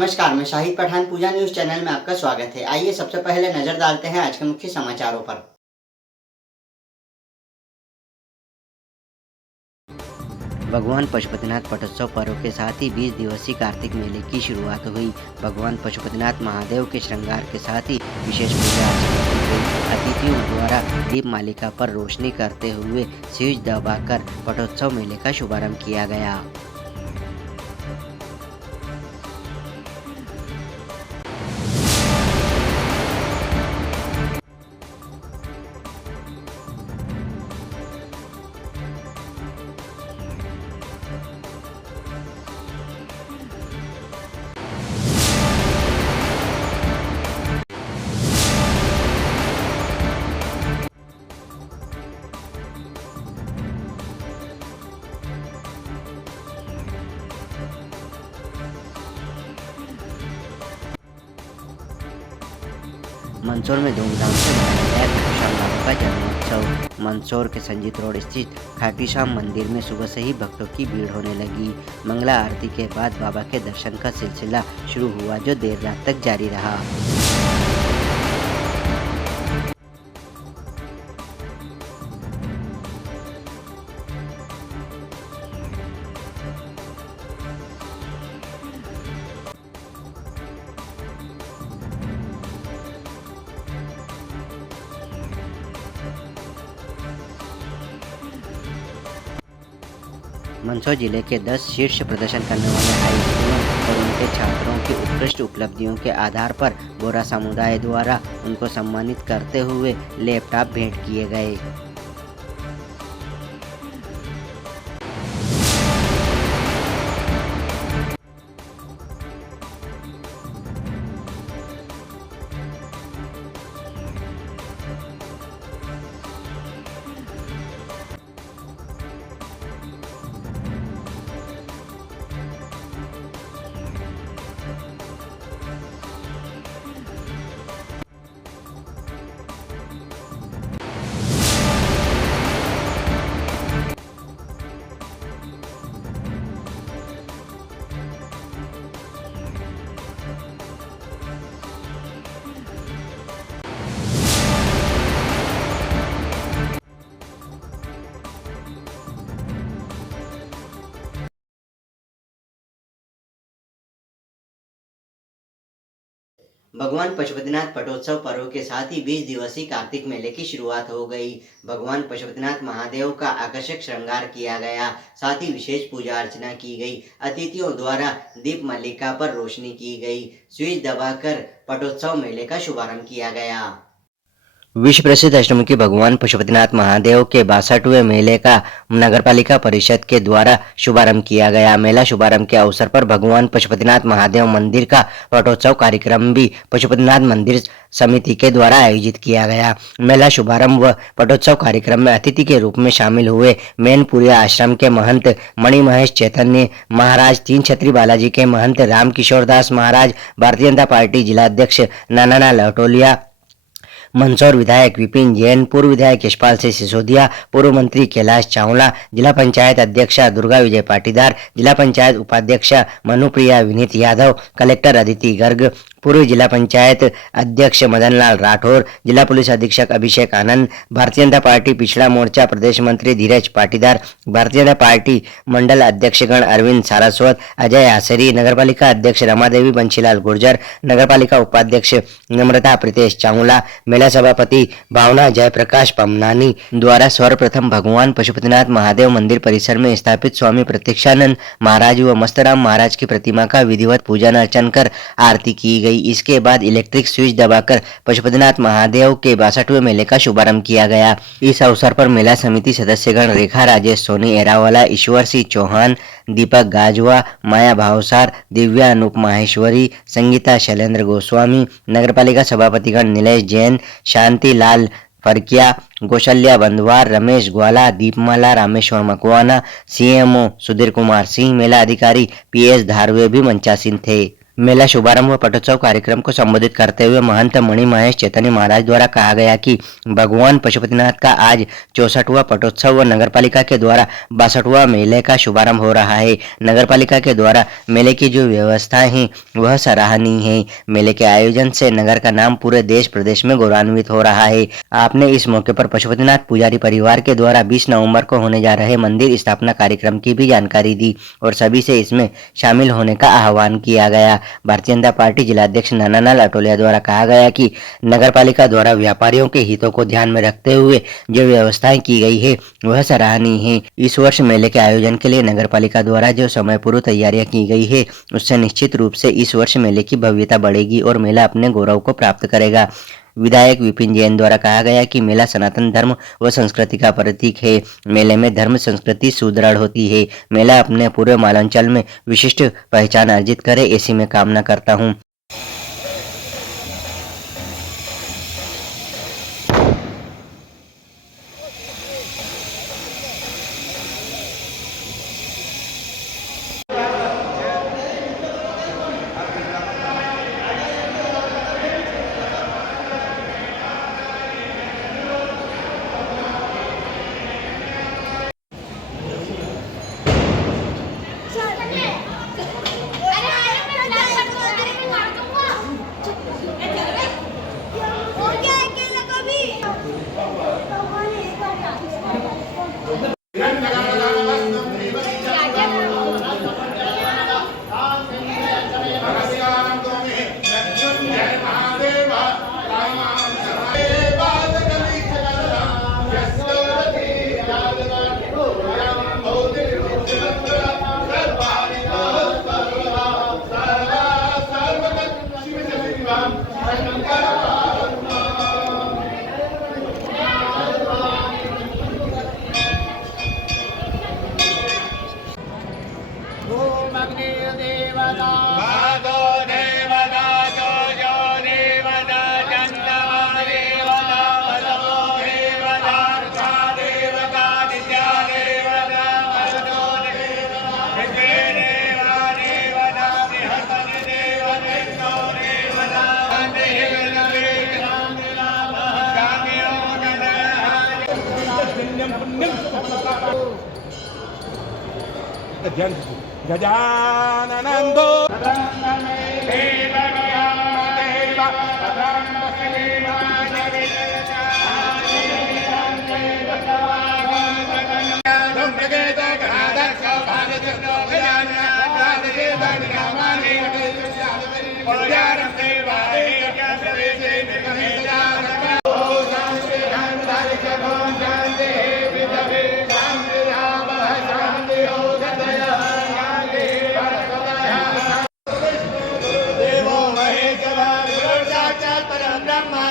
नमस्कार, मैं शाहिद पठान पूजा news channel में आपका स्वागत है। आइए सबसे पहले नजर डालते हैं आज के मुख्य समाचारों पर। भगवान पशुपतिनाथ पटोत्सव पर्व के साथ ही 20 दिवसीय कार्तिक मेले की शुरुआत हुई। भगवान पशुपतिनाथ महादेव के श्रृंगार के साथ ही विशेष पूजा अर्चना की गई। अतिथियों द्वारा दीप मालिका पर रोशनी करते हुए शीश दबाकर पटोत्सव मेले का शुभारंभ किया गया। मंदसौर में धूमधाम से मनाया गया खाटू श्याम बाबा का जन्मोत्सव। मंदसौर के संजीत रोड स्थित खाटू श्याम मंदिर में सुबह से ही भक्तों की भीड़ होने लगी। मंगला आरती के बाद बाबा के दर्शन का सिलसिला शुरू हुआ, जो देर रात तक जारी रहा। मंदसौर जिले के 10 शीर्ष प्रदर्शन करने वाले हाई स्कूलों और उनके छात्रों की उत्कृष्ट उपलब्धियों के आधार पर बोरा समुदाय द्वारा उनको सम्मानित करते हुए लैपटॉप भेंट किए गए। भगवान पशुपतिनाथ पटोत्सव पर्व के साथ ही 20 दिवसीय कार्तिक मेले की शुरुआत हो गई। भगवान पशुपतिनाथ महादेव का आकर्षक श्रृंगार किया गया, साथ ही विशेष पूजा अर्चना की गई। अतिथियों द्वारा दीप मालिका पर रोशनी की गई। स्विच दबाकर पटोत्सव मेले का शुभारंभ किया गया। विश्व प्रसिद्ध अष्टमुखी भगवान पशुपतिनाथ महादेव के 62वें मेले का नगरपालिका परिषद के द्वारा शुभारंभ किया गया। मेला शुभारंभ के अवसर पर भगवान पशुपतिनाथ महादेव मंदिर का पटोत्सव कार्यक्रम भी पशुपतिनाथ मंदिर समिति के द्वारा आयोजित किया गया। मेला शुभारंभ व पटोत्सव कार्यक्रम में अतिथि के रूप में शामिल हुए मैनपुरी आश्रम के महंत मणि महेश चैतन्य महाराज, तीन छत्री बालाजी के महंत राम किशोर दास महाराज, भारतीय जनता पार्टी जिला अध्यक्ष नाना लहटोलिया, मंदसौर विधायक विपिन जैन, पूर्व विधायक यशपाल सिंह सिसोदिया, पूर्व मंत्री कैलाश चावला, जिला पंचायत अध्यक्षा दुर्गा विजय पाटीदार, जिला पंचायत उपाध्यक्षा मनुप्रिया विनीत यादव, कलेक्टर अदिति गर्ग, पूर्व जिला पंचायत अध्यक्ष मदनलाल राठौर, जिला पुलिस अधीक्षक अभिषेक आनंद, भारतीय जनता पार्टी पिछड़ा मोर्चा प्रदेश मंत्री धीरज पाटीदार, भारतीय जनता पार्टी मंडल अध्यक्षगण अरविंद सारस्वत, अजय आसरी, नगरपालिका अध्यक्ष रमादेवी बंशीलाल गुर्जर, नगरपालिका उपाध्यक्ष नम्रता प्रीतेश चावला, मेला सभापति भावना जयप्रकाश पमनानी द्वारा सर्वप्रथम भगवान पशुपतिनाथ महादेव मंदिर परिसर में स्थापित स्वामी प्रतीक्षानंद महाराज व मस्तराम महाराज की प्रतिमा का विधिवत पूजन अर्चन कर आरती की गई। इसके बाद इलेक्ट्रिक स्विच दबाकर पशुपतिनाथ महादेव के 62वें मेले का शुभारंभ किया गया। इस अवसर पर मेला समिति सदस्यगण रेखा राजेश सोनी एरावाला, ईश्वर सिंह चौहान, दीपक गाजवा, माया भावसार, दिव्या अनूप माहेश्वरी, संगीता शैलेंद्र गोस्वामी, नगरपालिका सभापतिगण नीलेश जैन, शांति लाल फरकिया, कौशल्या बंधवार, रमेश ग्वाला, दीपमाला रामेश्वर मकवाना, सीएमओ सुधीर कुमार सिंह, मेला अधिकारी पीएस धारवे भी मंचासीन थे। मेला शुभारंभ व पटोत्सव कार्यक्रम को संबोधित करते हुए महंत मणि महेश चैतन्य महाराज द्वारा कहा गया कि भगवान पशुपतिनाथ का आज 64वां पटोत्सव व नगरपालिका के द्वारा 62वां मेले का शुभारंभ हो रहा है। नगरपालिका के द्वारा मेले की जो व्यवस्थाएं हैं वह सराहनीय है। मेले के आयोजन से नगर का नाम पूरे देश प्रदेश में गौरवान्वित हो रहा है। आपने इस मौके पर पशुपतिनाथ पुजारी परिवार के द्वारा 20 नवंबर को होने जा रहे मंदिर स्थापना कार्यक्रम की भी जानकारी दी और सभी से इसमें शामिल होने का आह्वान किया गया। भारतीय जनता पार्टी जिलाध्यक्ष नानालाल अटोलिया द्वारा कहा गया कि नगरपालिका द्वारा व्यापारियों के हितों को ध्यान में रखते हुए जो व्यवस्थाएं की गई है वह सराहनीय है। इस वर्ष मेले के आयोजन के लिए नगरपालिका द्वारा जो समय पूर्व तैयारियां की गई है उससे निश्चित रूप से इस वर्ष मेले की भव्यता बढ़ेगी और मेला अपने गौरव को प्राप्त करेगा। विधायक विपिन जैन द्वारा कहा गया कि मेला सनातन धर्म व संस्कृति का प्रतीक है। मेले में धर्म संस्कृति सुदृढ़ होती है। मेला अपने पूरे मालवांचल में विशिष्ट पहचान अर्जित करे ऐसी मैं कामना करता हूँ। गजाननन्दो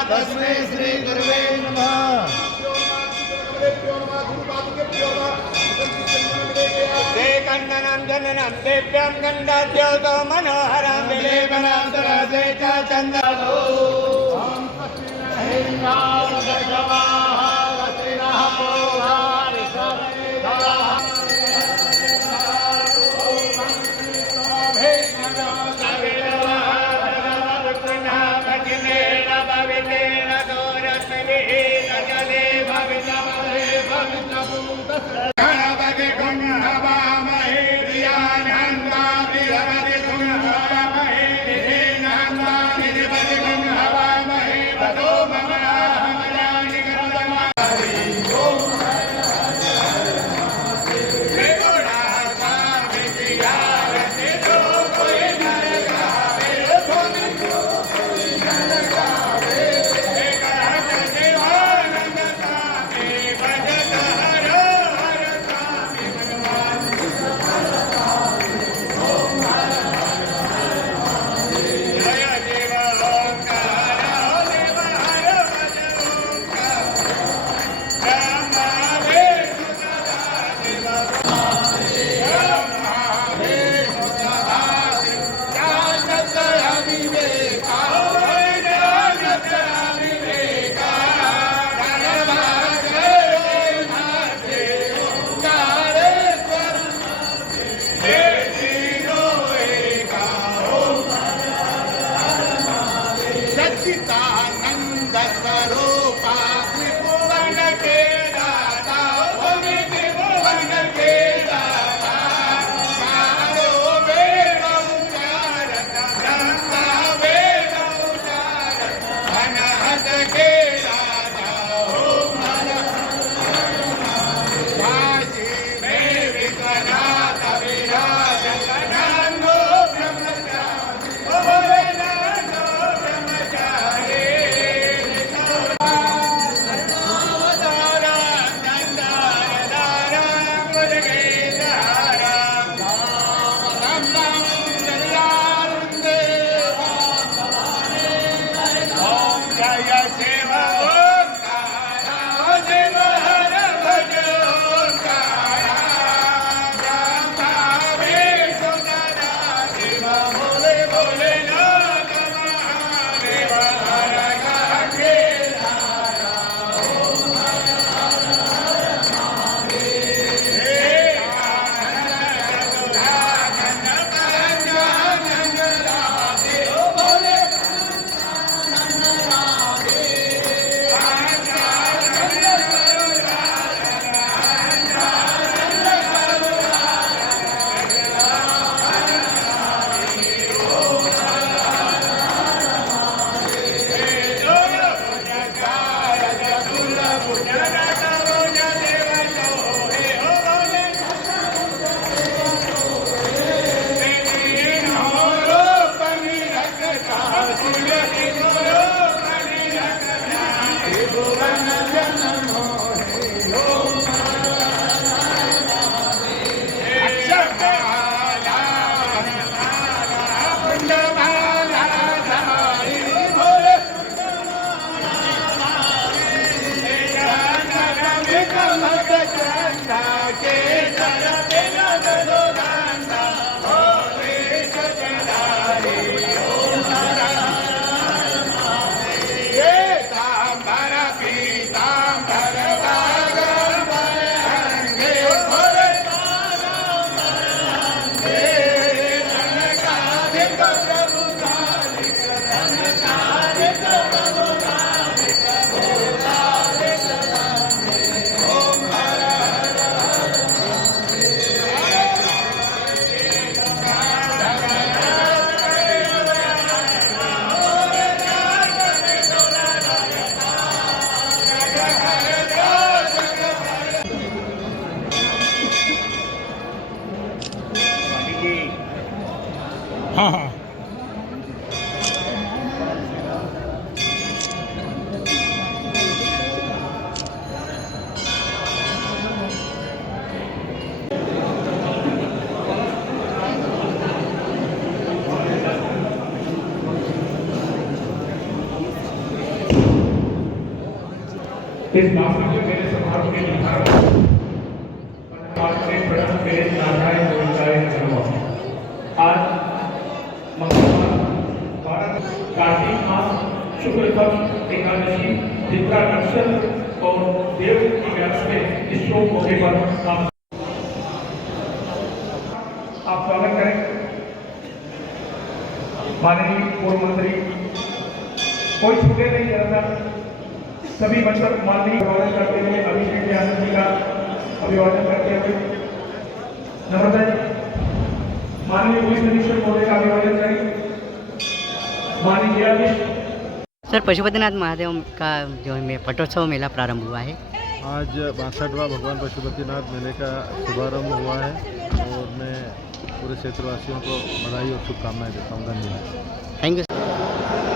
तस्मै श्री गुरुवे नमः। कण्डनं देव्यं गण्डाद्योतो मनोहरं विलेपनं सरसे च चन्दनो हाँ हाँ इस मामले में मेरे समाज के निर्धारक आज से प्रथम मेरे साधारण रोजगार धन्यवाद। आज मंगलवार 12 कार्तिक मास शुक्ल पक्ष एकादशी चित्रा नक्षत्र और देव की व्यास में इस शुभ मौके पर आप स्वागत करें। माननीय पूर्व मंत्री कोई छूटे नहीं रहता, सभी बच्चों माननीय अभिवादन करते हुए अभिषेक के आनंद जी का अभिवादन करते हुए नम्रता जी माननीय पुलिस अधीक्षक महोदय का अभिवादन करें। माननीय जिलाधीश सर, पशुपतिनाथ महादेव का जो पटोत्सव मेला प्रारंभ हुआ है, आज 62वां भगवान पशुपतिनाथ मेले का शुभारंभ हुआ है और मैं पूरे क्षेत्रवासियों को बधाई और शुभकामनाएं देता हूँ। धन्यवाद। Thank you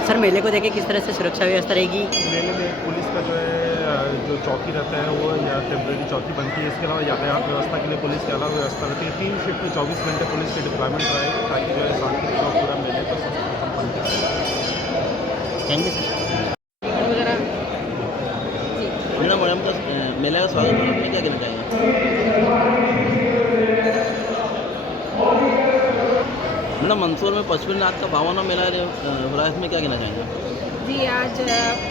sir. मेले को देखे किस तरह से सुरक्षा व्यवस्था रहेगी? मेले में पुलिस का जो चौकी रहता है वो या टेम्प्रेरी चौकी बनती है। इसके अलावा यातायात व्यवस्था के लिए पुलिस के अलावा व्यवस्था रहती है। 3 शिफ्ट में 24 घंटे पुलिस के डिप्लॉयमेंट रहेगी ताकि जो है शांति और पूरा मेले को संपन्न किया। Thank you sir. मैडम का मेले का स्वागत करने में क्या कहना चाहेंगे? मैडम, मंदसौर में पशुपतिनाथ का 52वां मेला हो रहा है, इसमें क्या कहना चाहेंगे? जी, आज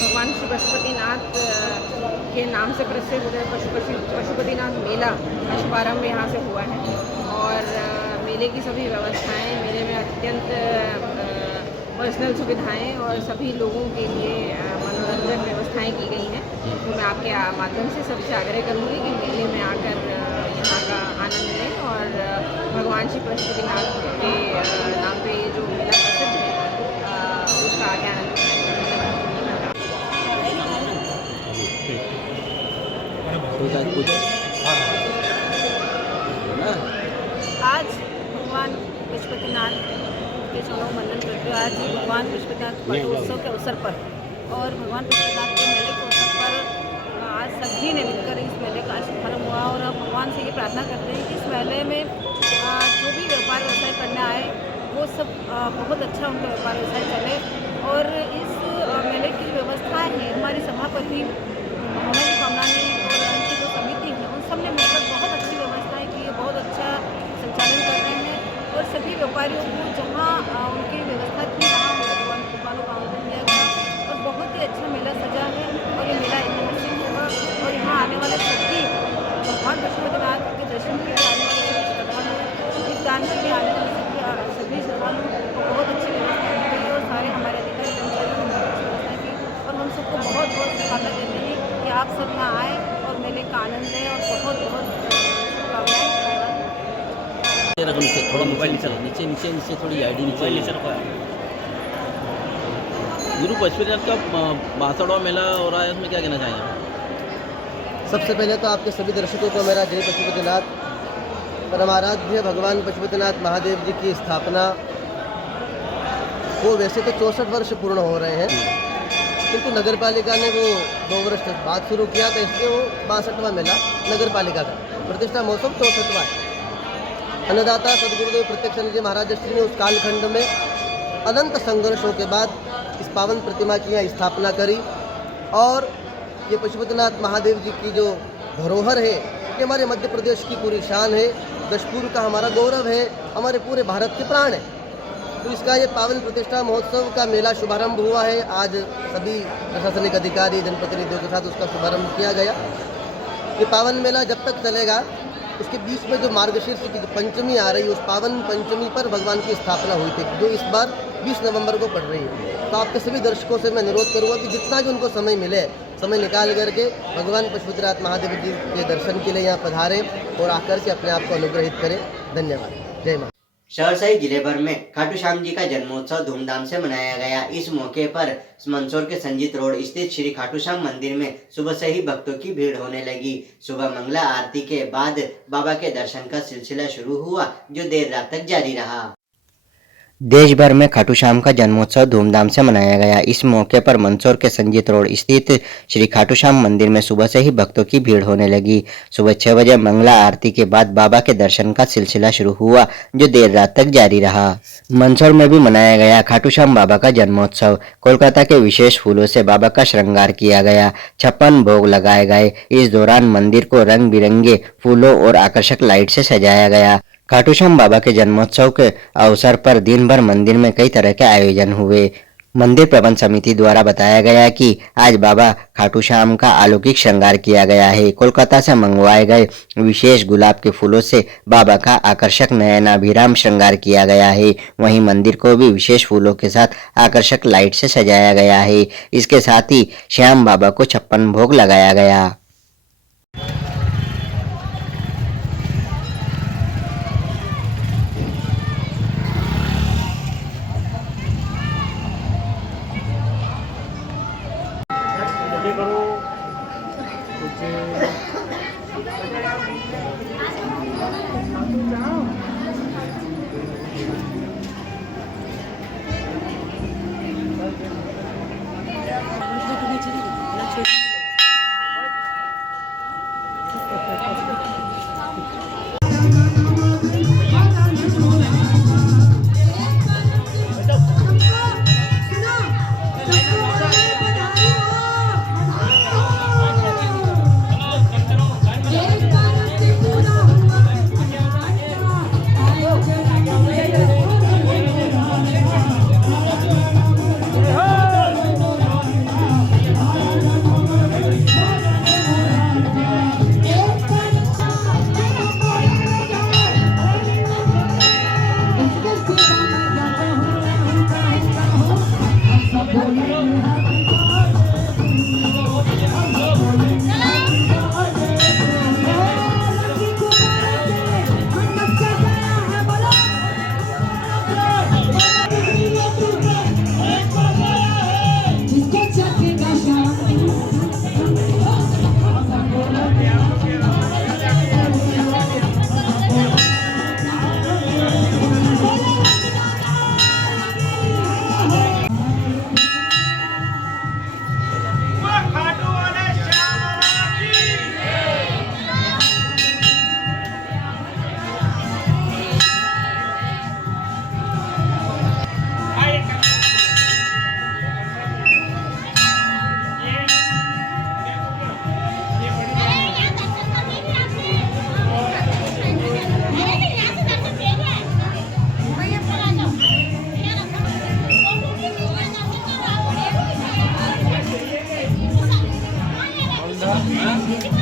भगवान श्री पशुपतिनाथ के नाम से प्रसिद्ध पशुपतिनाथ मेला का शुभारम्भ यहाँ से हुआ है और मेले की सभी व्यवस्थाएं, मेले में अत्यंत पर्सनल सुविधाएं और सभी लोगों के लिए मनोरंजन व्यवस्थाएं की गई हैं। तो मैं आपके माध्यम से सबसे आग्रह करूँगी कि मेले में आकर यहाँ का आनंद लें और भगवान श्री पशुपतिनाथ के नाम पे ये जो मेला प्रसिद्ध है उसका आगे आनंद उठाएं। आज भगवान पशुपतिनाथ के चरणों में वंदन करते हुए आज भगवान पशुपतिनाथ पटोत्सव के अवसर पर और भगवान पशुपतिनाथ के मेले के अवसर पर आज सभी ने मिलकर इस मेले का शुभारंभ हुआ और अब भगवान से ये प्रार्थना करते हैं कि इस मेले में जो भी व्यापार व्यवसाय करने आए वो सब बहुत अच्छा उनका व्यापार व्यवसाय चले और इस मेले की व्यवस्थाएं हैं हमारी सभा पर भी हमारी कामरानी और उनकी जो समिति है उन सब ने मिलकर बहुत अच्छी व्यवस्थाएं की है, बहुत अच्छा संचालन कर रहे हैं और सभी व्यापारियों को जहाँ उनकी व्यवस्था थी वहाँ दुकानों का आयोजन किया गया और बहुत ही अच्छा मेला सजा है और ये मेला ऐतिहासिक होगा और यहाँ आने वाले सभी भगवान पशुपतिनाथ के दर्शन के लिए आने वाले सभी श्रद्धालु दीपदान के लिए आने वाले सभी श्रद्धालुओं को बहुत अच्छी व्यवस्था की गई और सारे हमारे अधिकारी कर्मचारियों को बहुत अच्छी व्यवस्था की और हम सबको बहुत बहुत शुभकामनाएं देते हैं कि आप सब यहाँ आएँ और मेले का आनंद लें और बहुत बहुत शुभकामनाएं। थोड़ा मोबाइल नीचे नीचे थोड़ी आईडी नीचे गुरु पशुपतिनाथ का 62वां मेला हो रहा है, उसमें क्या कहना चाहेंगे? सबसे पहले तो आपके सभी दर्शकों को मेरा जय पशुपतिनाथ। परमाराध्य भगवान पशुपतिनाथ महादेव जी की स्थापना वो वैसे तो 64 वर्ष पूर्ण हो रहे हैं, किंतु नगर पालिका ने वो 2 वर्ष बाद शुरू किया तो इसलिए वो 62वां मेला नगर पालिका का प्रतिष्ठा महोत्सव 64वां है। अन्नदाता सदगुरुदेव प्रत्यक्षानंद जी महाराज श्री ने उस कालखंड में अनंत संघर्षों के बाद इस पावन प्रतिमा की यहाँ स्थापना करी और ये पशुपतिनाथ महादेव जी की जो धरोहर है ये हमारे मध्य प्रदेश की पूरी शान है, दशपुर का हमारा गौरव है, हमारे पूरे भारत के प्राण है। तो इसका ये पावन प्रतिष्ठा महोत्सव का मेला शुभारंभ हुआ है। आज सभी प्रशासनिक अधिकारी जनप्रतिनिधियों के साथ उसका शुभारंभ किया गया। ये पावन मेला जब तक चलेगा उसके बीच में जो मार्गशीर्ष की जो पंचमी आ रही है उस पावन पंचमी पर भगवान की स्थापना हुई थी जो इस बार 20 नवंबर को पड़ रही है। तो आपके सभी दर्शकों से मैं अनुरोध करूँगा कि जितना भी उनको समय मिले समय निकाल करके भगवान पशुपतिनाथ महादेव जी के दर्शन के लिए यहाँ पधारें और आकर के अपने आप को अनुग्रहित करें। धन्यवाद। जय मां। शहर सहित जिले भर में खाटू श्याम जी का जन्मोत्सव धूमधाम से मनाया गया। इस मौके पर मंदसौर के संजीत रोड स्थित श्री खाटू श्याम मंदिर में सुबह से ही भक्तों की भीड़ होने लगी। सुबह मंगला आरती के बाद बाबा के दर्शन का सिलसिला शुरू हुआ जो देर रात तक जारी रहा। देश भर में खाटू श्याम का जन्मोत्सव धूमधाम से मनाया गया। इस मौके पर मंदसौर के संजीत रोड स्थित श्री खाटू श्याम मंदिर में सुबह से ही भक्तों की भीड़ होने लगी। सुबह 6 बजे मंगला आरती के बाद बाबा के दर्शन का सिलसिला शुरू हुआ, जो देर रात तक जारी रहा। मंदसौर में भी मनाया गया खाटू श्याम बाबा का जन्मोत्सव। कोलकाता के विशेष फूलों से बाबा का श्रृंगार किया गया, 56 भोग लगाए गए। इस दौरान मंदिर को रंग बिरंगे फूलों और आकर्षक लाइट से सजाया गया। खाटू श्याम बाबा के जन्मोत्सव के अवसर पर दिन भर मंदिर में कई तरह के आयोजन हुए। मंदिर प्रबंध समिति द्वारा बताया गया कि आज बाबा खाटू श्याम का अलौकिक श्रृंगार किया गया है। कोलकाता से मंगवाए गए विशेष गुलाब के फूलों से बाबा का आकर्षक नयनाभिराम श्रृंगार किया गया है। वहीं मंदिर को भी विशेष फूलों के साथ आकर्षक लाइट से सजाया गया है। इसके साथ ही श्याम बाबा को 56 भोग लगाया गया।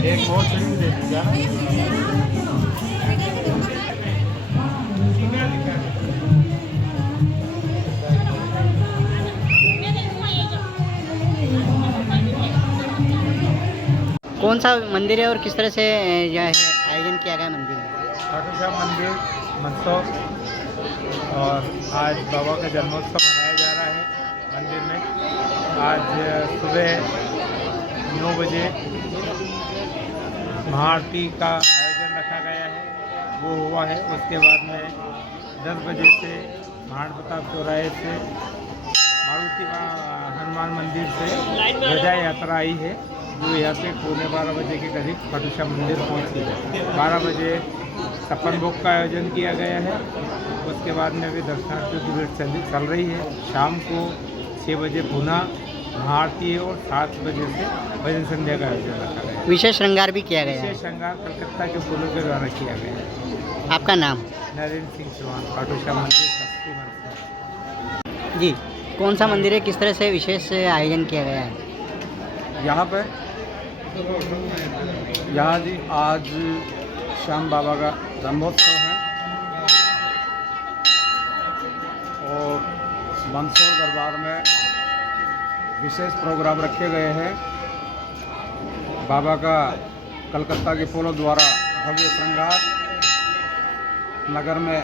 एक और फिल्म दे दीजिए। कौन सा मंदिर है और किस तरह से जो है आयोजन किया गया मंदिर में? खाटू श्याम मंदिर मंदसौर और आज बाबा का जन्मोत्सव मनाया जा रहा है मंदिर में। आज सुबह 9 बजे महाआरती का आयोजन रखा गया है, वो हुआ है। उसके बाद में 10 बजे से महाराणा प्रताप चौराहे से मारुति हनुमान मंदिर से ध्वजा यात्रा आई है, जो यहाँ से 12:15 बजे के करीब खाटू श्याम मंदिर पहुँची है। 12 बजे 56 भोग का आयोजन किया गया है। उसके बाद में अभी दर्शनार्थियों की भीड़ चल रही है। शाम को 6 बजे पुनः महाआरती और 7 बजे से भजन संध्या का आयोजन रखा गया है। विशेष श्रृंगार भी किया गया है। विशेष श्रृंगार कलकत्ता के फूलों के द्वारा किया गया है। आपका नाम? नरेंद्र सिंह चौहान, खाटू श्याम मंदिर कस्ती मंदिर। जी, कौन सा मंदिर है, किस तरह से विशेष आयोजन किया गया है? यहाँ पे यहाँ जी आज श्याम बाबा का जन्मोत्सव है और मंदसौर दरबार में विशेष प्रोग्राम रखे गए हैं। बाबा का कलकत्ता के फूलों द्वारा भव्य श्रृंगार, नगर में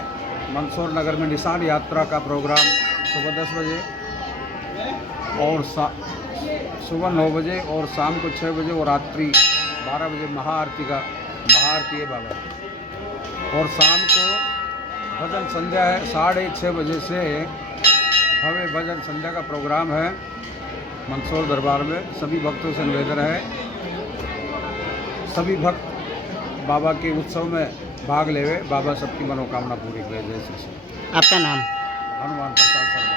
मंदसौर नगर में निशान यात्रा का प्रोग्राम सुबह 10 बजे और सुबह 9 बजे और शाम को 6 बजे और रात्रि 12 बजे महाआरती है बाबा। और शाम को भजन संध्या है 6:30 बजे से भव्य भजन संध्या का प्रोग्राम है मंदसौर दरबार में। सभी भक्तों से निवेदन है सभी भक्त बाबा के उत्सव में भाग लेवे, बाबा सबकी मनोकामना पूरी करे। जय श्री कृष्ण। आपका नाम? हनुमान प्रसाद शर्मा।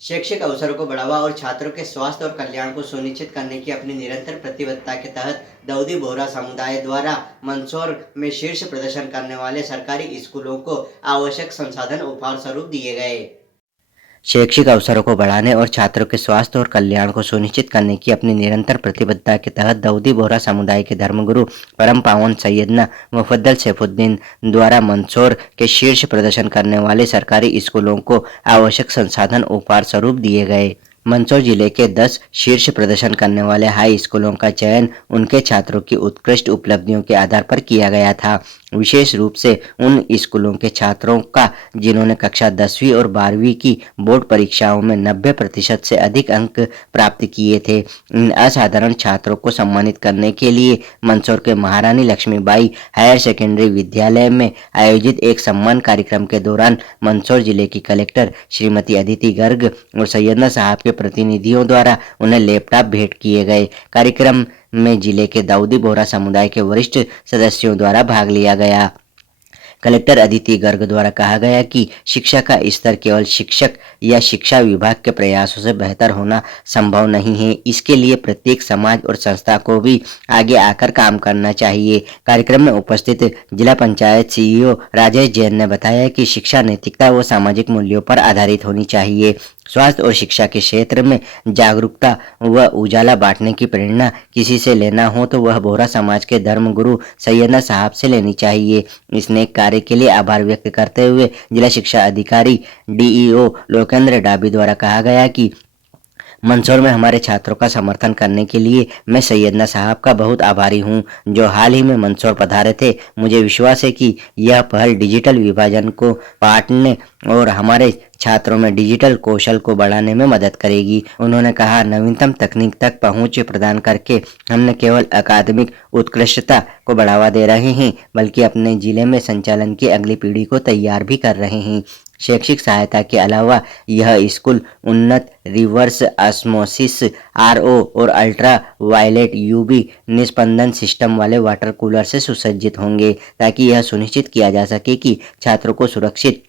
शैक्षिक अवसरों को बढ़ावा और छात्रों के स्वास्थ्य और कल्याण को सुनिश्चित करने की अपनी निरंतर प्रतिबद्धता के तहत दाऊदी बोहरा समुदाय द्वारा मंदसौर में शीर्ष प्रदर्शन करने वाले सरकारी स्कूलों को आवश्यक संसाधन उपहार स्वरूप दिए गए। शैक्षिक अवसरों को बढ़ाने और छात्रों के स्वास्थ्य और कल्याण को सुनिश्चित करने की अपनी निरंतर प्रतिबद्धता के तहत दाऊदी बोहरा समुदाय के धर्मगुरु परम पावन सैयदना मुफद्दल सैफुद्दीन द्वारा मंदसौर के शीर्ष प्रदर्शन करने वाले सरकारी स्कूलों को आवश्यक संसाधन उपहार स्वरूप दिए गए। मंदसौर जिले के 10 शीर्ष प्रदर्शन करने वाले हाई स्कूलों का चयन उनके छात्रों की उत्कृष्ट उपलब्धियों के आधार पर किया गया था। विशेष रूप से उन स्कूलों के छात्रों का जिन्होंने कक्षा 10वीं और 12वीं की बोर्ड परीक्षाओं में 90% से अधिक अंक प्राप्त किए थे। इन असाधारण छात्रों को सम्मानित करने के लिए मंदसौर के महारानी लक्ष्मीबाई हायर सेकेंडरी विद्यालय में आयोजित एक सम्मान कार्यक्रम के दौरान मंदसौर जिले की कलेक्टर श्रीमती अदिति गर्ग और सैयदना साहब के प्रतिनिधियों द्वारा उन्हें लैपटॉप भेंट किए गए। कार्यक्रम में जिले के दाऊदी बोहरा समुदाय के वरिष्ठ सदस्यों द्वारा भाग लिया गया। कलेक्टर अदिति गर्ग द्वारा कहा गया कि शिक्षा का स्तर केवल शिक्षक या शिक्षा विभाग के प्रयासों से बेहतर होना संभव नहीं है। इसके लिए प्रत्येक समाज और संस्था को भी आगे आकर काम करना चाहिए। कार्यक्रम में उपस्थित जिला पंचायत सीईओ राजेश जैन ने बताया कि शिक्षा नैतिकता व सामाजिक मूल्यों पर आधारित होनी चाहिए। स्वास्थ्य और शिक्षा के क्षेत्र में जागरूकता व उजाला बांटने की प्रेरणा किसी से लेना हो तो वह बोहरा समाज के धर्मगुरु सैयदना साहब से लेनी चाहिए। इस नेक कार्य के लिए आभार व्यक्त करते हुए जिला शिक्षा अधिकारी डीईओ लोकेंद्र डाबी द्वारा कहा गया कि मंदसौर में हमारे छात्रों का समर्थन करने के लिए मैं सैयदना साहब का बहुत आभारी हूं, जो हाल ही में मंदसौर पधारे थे। मुझे विश्वास है कि यह पहल डिजिटल विभाजन को पाटने और हमारे छात्रों में डिजिटल कौशल को बढ़ाने में मदद करेगी। उन्होंने कहा, नवीनतम तकनीक तक पहुंच प्रदान करके हम न केवल अकादमिक उत्कृष्टता को बढ़ावा दे रहे हैं बल्कि अपने जिले में संचालन की अगली पीढ़ी को तैयार भी कर रहे हैं। शैक्षिक सहायता के अलावा यह स्कूल उन्नत रिवर्स ऑस्मोसिस आरओ और अल्ट्रा वायलेट यूवी निस्पंदन सिस्टम वाले वाटर कूलर से सुसज्जित होंगे ताकि यह सुनिश्चित किया जा सके कि छात्रों को सुरक्षित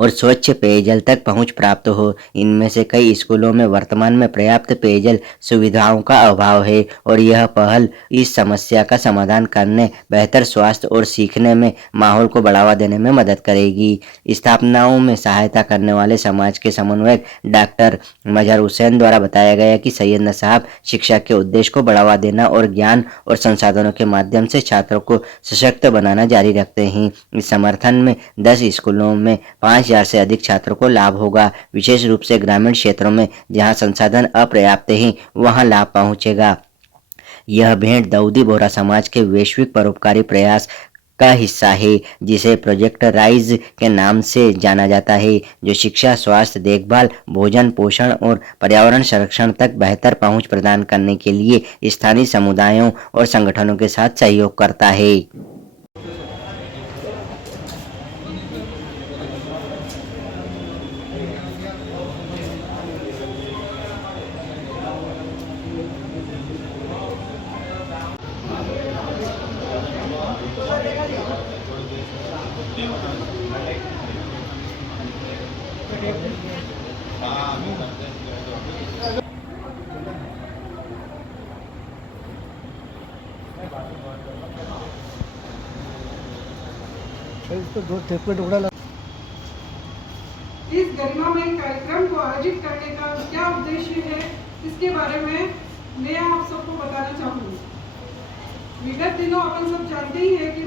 और स्वच्छ पेयजल तक पहुंच प्राप्त हो। इनमें से कई स्कूलों में वर्तमान में पर्याप्त पेयजल सुविधाओं का अभाव है और यह पहल इस समस्या का समाधान करने, बेहतर स्वास्थ्य और सीखने में माहौल को बढ़ावा देने में मदद करेगी। स्थापनाओं में सहायता करने वाले समाज के समन्वयक डॉक्टर मजहर हुसैन द्वारा बताया गया कि सैयदना साहब शिक्षा के उद्देश्य को बढ़ावा देना और ज्ञान और संसाधनों के माध्यम से छात्रों को सशक्त बनाना जारी रखते हैं। इस समर्थन में 10 स्कूलों में 5,000 से अधिक छात्रों को लाभ होगा। विशेष रूप से ग्रामीण क्षेत्रों में जहां संसाधन अपर्याप्त हैं वहां लाभ पहुंचेगा। यह भेंट दाऊदी बोहरा समाज के वैश्विक परोपकारी प्रयास का हिस्सा है जिसे प्रोजेक्ट राइज के नाम से जाना जाता है, जो शिक्षा, स्वास्थ्य देखभाल, भोजन, पोषण और पर्यावरण संरक्षण तक बेहतर पहुंच प्रदान करने के लिए स्थानीय समुदायों और संगठनों के साथ सहयोग करता है। इस गरिमामय कार्यक्रम को आयोजित करने का क्या उद्देश्य है, इसके बारे में मैं आप सबको बताना चाहूँगी। विगत दिनों अपन सब जानते ही हैं कि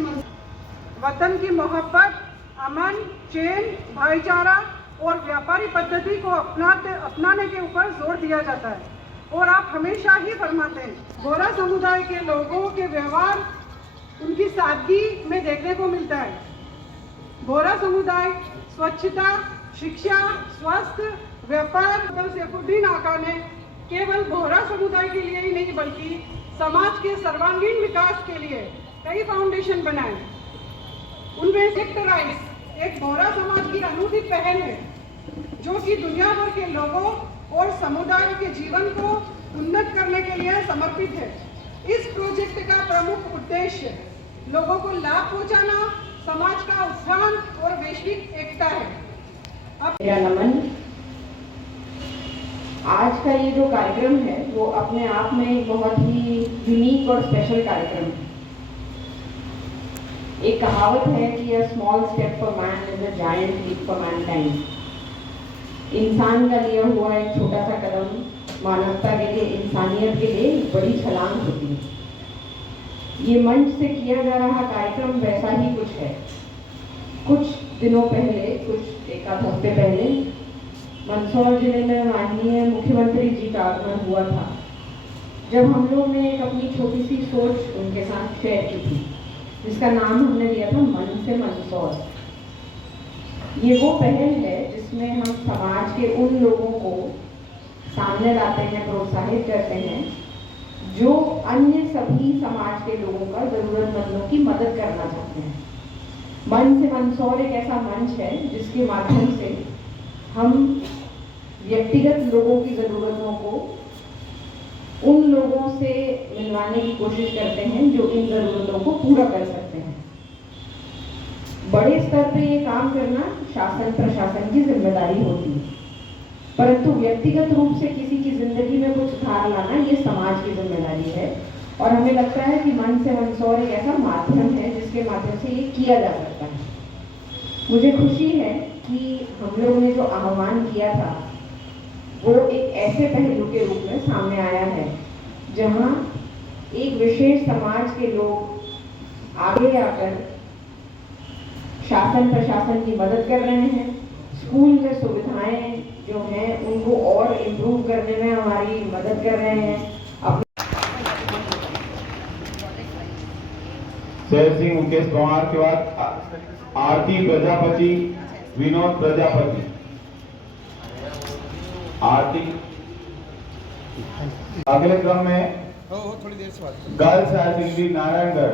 वतन की मोहब्बत, अमन, चैन, भाईचारा और व्यापारी पद्धति को अपनाने के ऊपर जोर दिया जाता है और आप हमेशा ही फरमाते हैं। बोहरा समुदाय के लोगों के व्यवहार उनकी सादगी में देखने को मिलता है। बोहरा समुदाय स्वच्छता, शिक्षा, स्वास्थ्य, व्यापार, सैफुद्दीन आका ने केवल बोहरा समुदाय के लिए ही नहीं बल्कि समाज के सर्वांगीण विकास के लिए कई फाउंडेशन बनाए। उनमें सेक्टर राइज एक बोहरा समाज की अनूठी पहल है जो कि दुनिया भर के लोगों और समुदायों के जीवन को उन्नत करने के लिए समर्पित है। इस प्रोजेक्ट का प्रमुख उद्देश्य लोगों को लाभ पहुंचाना, समाज का उत्थान और वैश्विक एकता है। मेरा नमन। आज का ये जो कार्यक्रम है वो अपने आप में एक बहुत ही यूनिक और स्पेशल कार्यक्रम है। एक कहावत है कि a small step for man is a giant leap for mankind. इंसान का लिया हुआ एक छोटा सा कदम मानवता के लिए, इंसानियत के लिए एक बड़ी छलांग होती है। ये मंच से किया जा रहा कार्यक्रम वैसा ही कुछ है। कुछ दिनों पहले, कुछ एक आध हफ्ते पहले मंदसौर जिले में माननीय मुख्यमंत्री जी का आगमन हुआ था, जब हम लोग ने एक अपनी छोटी सी सोच उनके साथ शेयर की थी, जिसका नाम हमने दिया था मन से मंदसौर। ये वो पहल है जिसमें हम समाज के उन लोगों को सामने लाते हैं, प्रोत्साहित करते हैं जो अन्य सभी समाज के लोगों का, जरूरतमंदों की मदद करना चाहते हैं। मन से मंदसौर एक ऐसा मंच है जिसके माध्यम से हम व्यक्तिगत लोगों की ज़रूरतों को उन लोगों से मिलवाने की कोशिश करते हैं जो इन ज़रूरतों को पूरा कर सकते हैं। बड़े स्तर पे ये काम करना शासन प्रशासन की जिम्मेदारी होती है, परंतु व्यक्तिगत रूप से किसी की जिंदगी में कुछ सुधार लाना ये समाज की जिम्मेदारी है। और हमें लगता है कि मन से मंदसौर एक ऐसा माध्यम है जिसके माध्यम से ये किया जा सकता है। मुझे खुशी है कि हम लोगों ने जो आह्वान किया था वो एक ऐसे पहलू के रूप में सामने आया है जहां एक विशेष समाज के लोग आगे आकर शासन प्रशासन की मदद कर रहे हैं। स्कूल में सुविधाएं जो हैं उनको और इम्प्रूव करने में हमारी मदद कर रहे हैं। शेर सिंह मुकेश पवार के बाद आरती प्रजापति, विनोद प्रजापति। आरती। अगले क्रम में गर्ल्स हायर सेकेंडरी नारायणगढ़,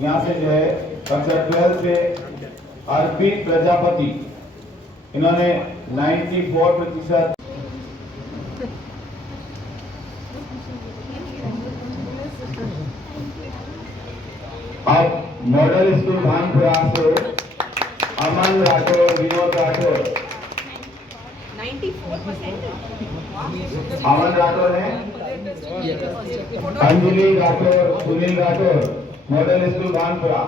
यहाँ से जो है कक्षा 12 से अर्पित प्रजापति, इन्होंने 94%। अब मॉडल स्कूल भानपुरा से अमन राठौर, विनोद राठौर। 94%। अमन राठौर है, अंजलि राठौर, सुनील राठौर, मॉडल स्कूल भानपुरा।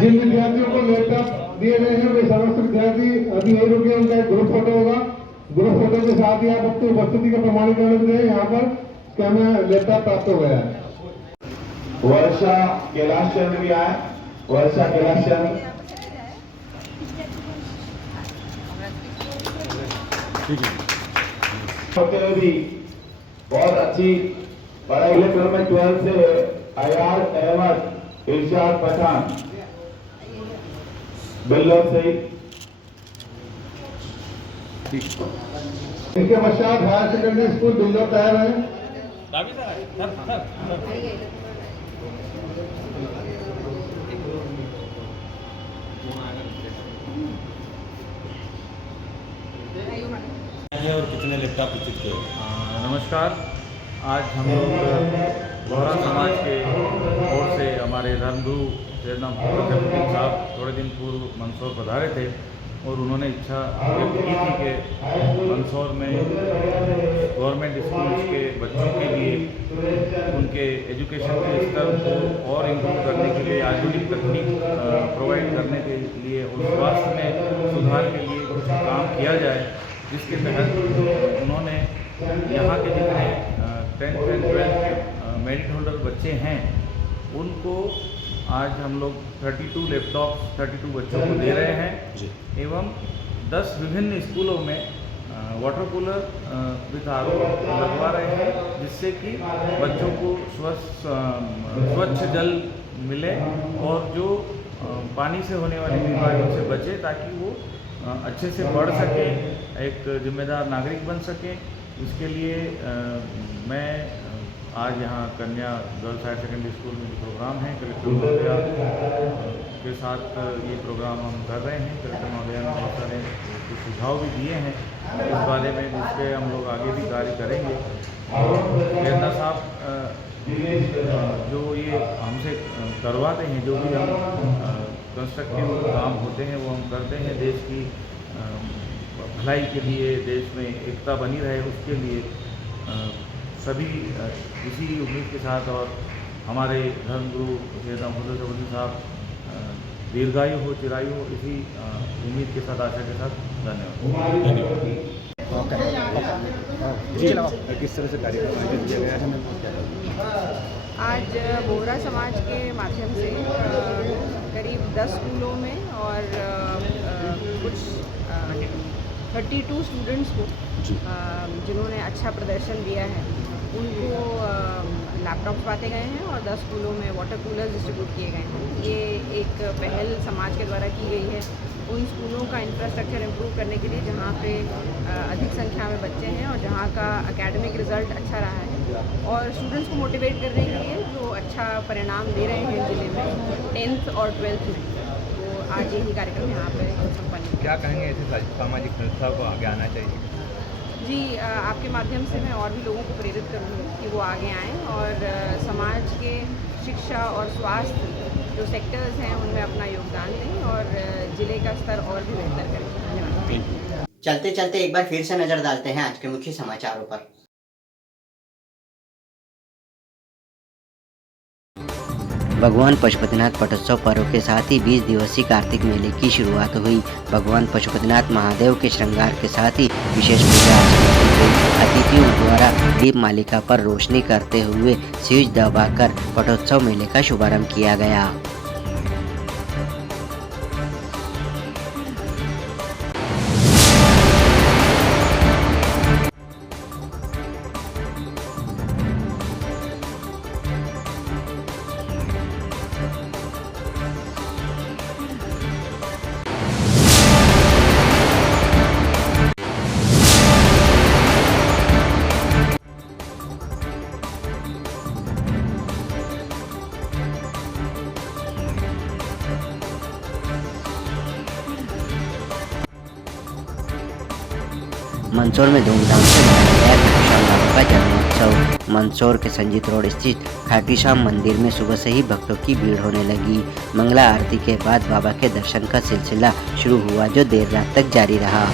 जिन विद्यार्थियों को लैपटॉप दिए गए हैं वे समस्त विद्यार्थी अभी यही रुके, उनका एक ग्रुप फोटो होगा। ग्रुप फोटो के साथ ही आप अपनी उपस्थिति का प्रमाणीकरण दें। यहाँ पर क्या हमें लैपटॉप प्राप्त हो गया है। वर्षा कैलाश चंद्र भी आए। वर्षा कैलाश चंद्र होते हुए भी बहुत अच्छी पढ़ाई। क्रम में 12 से अयाज अहमद, इरशाद पठान, बिल्लोर से। इसके पश्चात हायर सेकेंडरी स्कूल बिल्लोर तैयार है। और कितने लैपटॉप वितरित किए? नमस्कार। आज हम लोग बोहरा समाज के ओर से हमारे धर्मगुरु जयनाम साहब थोड़े दिन पूर्व मंदसौर पधारे थे और उन्होंने इच्छा व्यक्त की थी कि मंदसौर में गवर्नमेंट स्कूल्स के बच्चों के लिए उनके एजुकेशन के स्तर को और इम्प्रूव करने के लिए आधुनिक तकनीक प्रोवाइड करने के लिए और स्वास्थ्य में सुधार के लिए कुछ काम किया जाए, जिसके तहत उन्होंने यहाँ के जितने 10th एंड 12th के मेरिट होल्डर बच्चे हैं उनको आज हम लोग 32 लैपटॉप 32 बच्चों को दे रहे हैं एवं 10 विभिन्न स्कूलों में वाटर कूलर विद आरओ लगवा रहे हैं, जिससे कि बच्चों को स्वच्छ जल मिले और जो पानी से होने वाली बीमारियों से बचे, ताकि वो अच्छे से पढ़ सके, एक जिम्मेदार नागरिक बन सके। इसके लिए मैं आज यहाँ कन्या गर्ल्स हायर सेकेंडरी स्कूल में जो प्रोग्राम है, कलेक्टर महोदया के साथ ये प्रोग्राम हम कर रहे हैं। कलेक्टर महोदया ने बहुत सारे कुछ सुझाव भी दिए हैं इस बारे में, जिस पर हम लोग आगे भी कार्य करेंगे। मेहता साहब जो ये हमसे करवाते हैं, जो भी हम कंस्ट्रक्टिव काम होते हैं वो हम करते हैं देश की भलाई के लिए, देश में एकता बनी रहे उसके लिए। सभी इसी उम्मीद के साथ, और हमारे धर्मगुरु सैयद अहमद साहब दीर्घायु हो, चिरायु हो, इसी उम्मीद के साथ, आशा के साथ धन्यवाद। किस तरह से कार्यक्रम आयोजित किया गया है? आज बोहरा समाज के माध्यम से करीब 10 स्कूलों में और कुछ 32 स्टूडेंट्स को जिन्होंने अच्छा प्रदर्शन दिया है उनको लैपटॉप बांटे गए हैं और 10 स्कूलों में वाटर कूलर्स डिस्ट्रीब्यूट किए गए हैं। ये एक पहल समाज के द्वारा की गई है उन स्कूलों का इंफ्रास्ट्रक्चर इम्प्रूव करने के लिए जहाँ पे अधिक संख्या में बच्चे हैं और जहाँ का एकेडमिक रिज़ल्ट अच्छा रहा है, और स्टूडेंट्स को मोटिवेट करने के लिए जो अच्छा परिणाम दे रहे हैं ज़िले में 10th और 12th में। तो आज यही कार्यक्रम यहाँ पर संपन्न। क्या कहेंगे ऐसे सामाजिक संस्थाओं को आगे आना चाहिए? जी, आपके माध्यम से मैं और भी लोगों को प्रेरित करूँगी कि वो आगे आएँ और समाज के शिक्षा और स्वास्थ्य जो सेक्टर्स हैं उनमें अपना योगदान दें और ज़िले का स्तर और भी बेहतर करें। धन्यवाद। चलते चलते एक बार फिर से नजर डालते हैं आज के मुख्य समाचारों पर। भगवान पशुपतिनाथ पटोत्सव पर्व के साथ ही 20 दिवसीय कार्तिक मेले की शुरुआत हुई। भगवान पशुपतिनाथ महादेव के श्रृंगार के साथ ही विशेष पूजा अर्चना की गई। अतिथियों द्वारा दीप मालिका पर रोशनी करते हुए स्विच दबाकर पटोत्सव मेले का शुभारंभ किया गया। मंदसौर में धूमधाम से मनाया गया खाटूश्याम बाबा का जन्मोत्सव। मंदसौर के संजीत रोड स्थित खाटूश्याम मंदिर में सुबह से ही भक्तों की भीड़ होने लगी। मंगला आरती के बाद बाबा के दर्शन का सिलसिला शुरू हुआ, जो देर रात तक जारी रहा।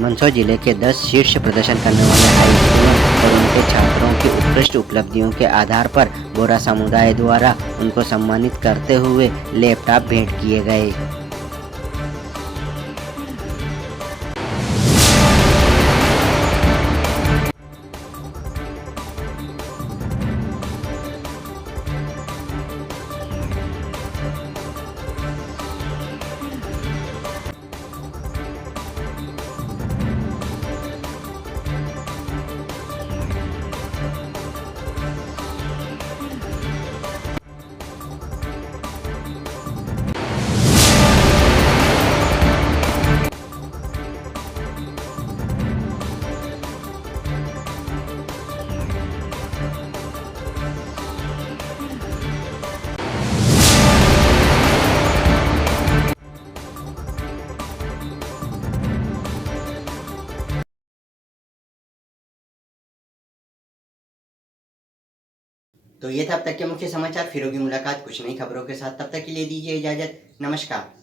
मंदसौर जिले के 10 शीर्ष प्रदर्शन करने वाले हाई स्कूलों और उनके छात्रों की उत्कृष्ट उपलब्धियों के आधार पर बोरा समुदाय द्वारा उनको सम्मानित करते हुए लैपटॉप भेंट किए गए। तो ये था अब तक के मुख्य समाचार। फिर होगी मुलाकात कुछ नई खबरों के साथ, तब तक के लिए दीजिए इजाजत। नमस्कार।